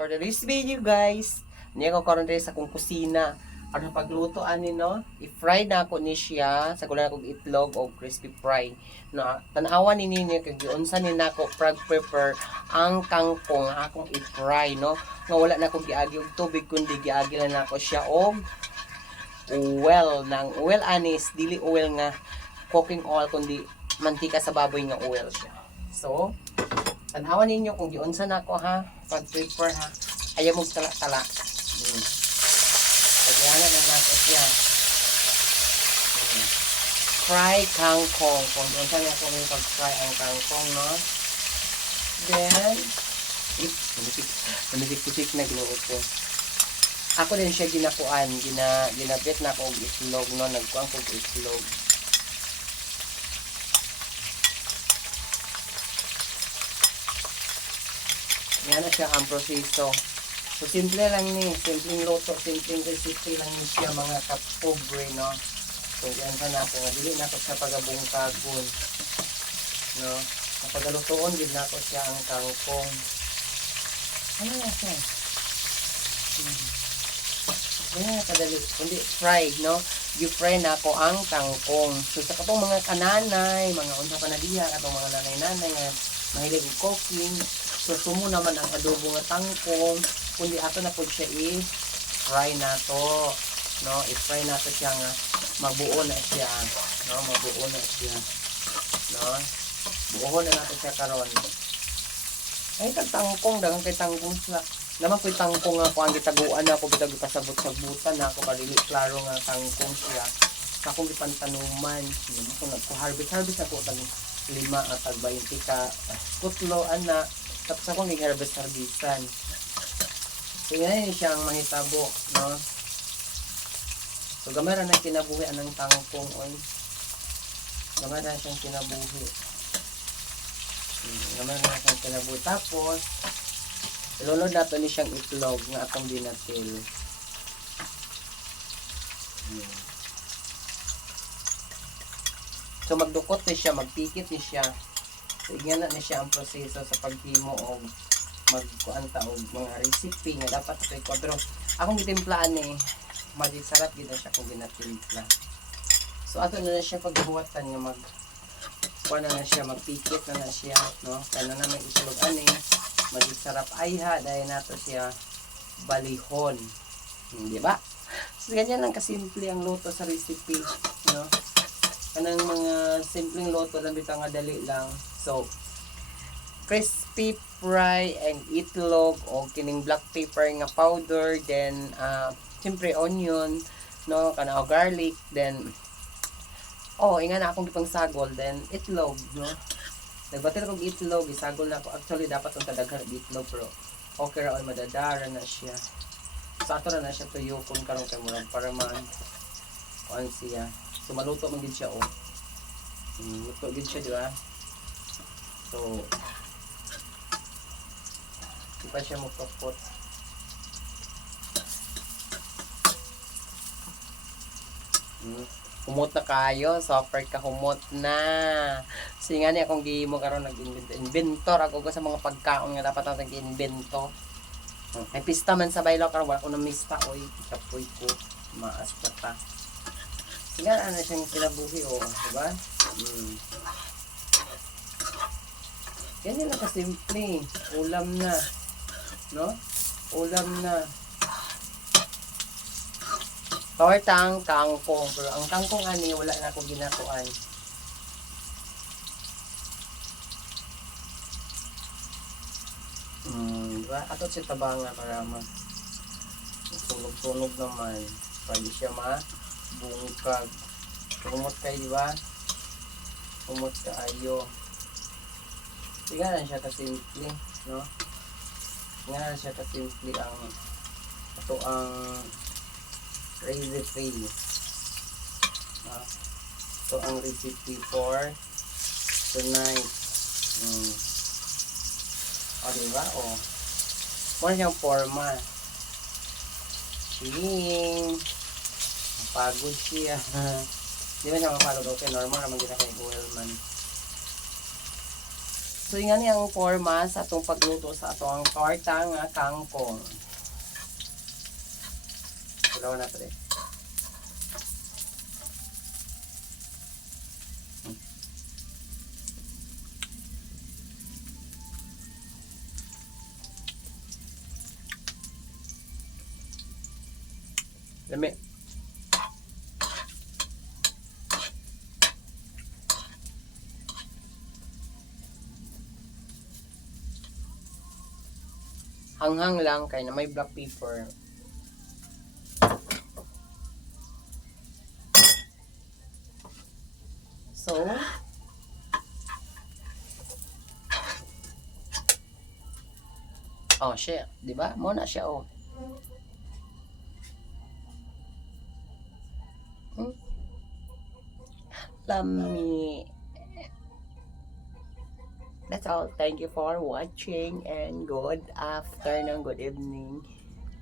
For this video guys, niya ko karon diri sa kong kusina. Ang pagluto ani no, i-fry na ako ni siya sa kulang akong itlog o crispy fry. No, tan-awan ni ninyo kay giunsa ni nako prepare ang kangkong akong i-fry no. Nga wala na ko giagi og tubig kundi giagi lang nako siya og oil nang oil anis dili oil nga cooking oil kundi mantika sa baboy nga oil siya. So, tanawan ninyo kung giunsa na ako ha, pag-prepare ha. Ayaw mong tala-tala. Pagyanan na natin siya. Fry kangkong. Kung giunsa na ako may pag-fry ang kangkong, no? Then, manisik-pusik na ginuot ko. Ako din siya ginakuan. Ginabit na ako og itlog, no? Nagkuang ko og itlog. Yan na siya ang proseso. So, simple lang ni. Simpleng luto, simpleng recipe lang ni siya mga kapobre, no? So, yan ka na ako. Dili na ako siya pagabungkagon. No? Napagalutoon, din na ako siya ang kangkong. Ano na siya? Yan, kadali. Kundi fried, no? You-fry na ako ang kangkong. So, sa katong mga kananay, mga unsa pa na diya, katong mga nanay-nanay nga mahilig cooking. So, sumo naman ang adobo nga tangkong. Kundi ato na po siya i-fry na to. No? I-fry na to siya nga. Mabuo na siya. No? Mabuo na siya. No? Buo na nato siya karon. Ay, tangkong. Dagang kay tangkong siya. Naman ko'y tangkong nga ko. Ang gitaguan na ako. Gitagipasabot-sabutan na ako. Kalili, klaro nga tangkong siya. Sa akong gipantanuman. Kung nagko-harvest ako. Tag-5 at tag-20 ka. Kutlo, anak. Tapos ako nag-harvest-harvestan. So, yan siyang mahitabo, no? So, gamara na kinabuhi anang tangkong, oy. Gamara na siyang kinabuhi. Gamara na siyang kinabuhi. Tapos, ilunod nato ni siyang itlog nga atong dinatil. So, magdukot ni siya, magpikit ni siya. So, igyan na siya ang proseso sa paghimo o magkuanta o mga recipe nga dapat ito ikwadro. Akong gitimplaan eh, maging sarap gito siya kung ginatimpla. So, ato na siya pagbuhatan nga kuha na siya, magpikit na siya, no? Kaya na may isulog ani, maging sarap ay ha, dahil nato siya balihon. Di ba? So, ganyan lang kasimple ang luto sa recipe, no? Kanang mga simpleng luto lang bitaw nga dali lang. So, crispy fry and itlog o kining black pepper nga powder, then siyempre onion, no, kana garlic, then inga na akong gipang sagol, then itlog, no. Nagbatil akong itlog, isagol na ako. Actually dapat ang tadaghan itlog pero okay ra madadara na siya. So ato na siya tuyokon karon kay murag para man kuan siya. So maluto man gid siya luto gid siya, di ba? So, di pa siya magkapot. Humot na kayo. Software ka humot na. So, nga niya akong gihimo karon nag-inventor ako sa mga pagkaon nga dapat natin i-invento. Ay pista man sa baylo karon wala ko na mista. Oy, kapoy ko. Maas pa ta. Sige, ano siyang kinabuhi, diba? Ganyan lang kasimple. Ulam na. No? Ulam na. Tortang kangkong. Pero ang kangkong ani, wala na ako ginakuan. Diba? Ato si tabanga para sunog-sunog naman. Pwede siya bungkag. Kumot kayo, diba? Kumot kayo. Sige na siya kasimple, no? Sige na siya kasimple ito ang recipe. Ito ang recipe for tonight. Diba? Muna siyang forma. Pagod siya. Di ba siya mapagod? Okay, normal naman kita kay oil man. So nga ni ang forma sa atong pagluto sa atong torta nga kangkong. Kulaw na pre. Lami. Hanghang lang kay na may black pepper. So, oh shit, di ba? Mo na siya oh. Lami. That's all. Thank you for watching and good afternoon, good evening.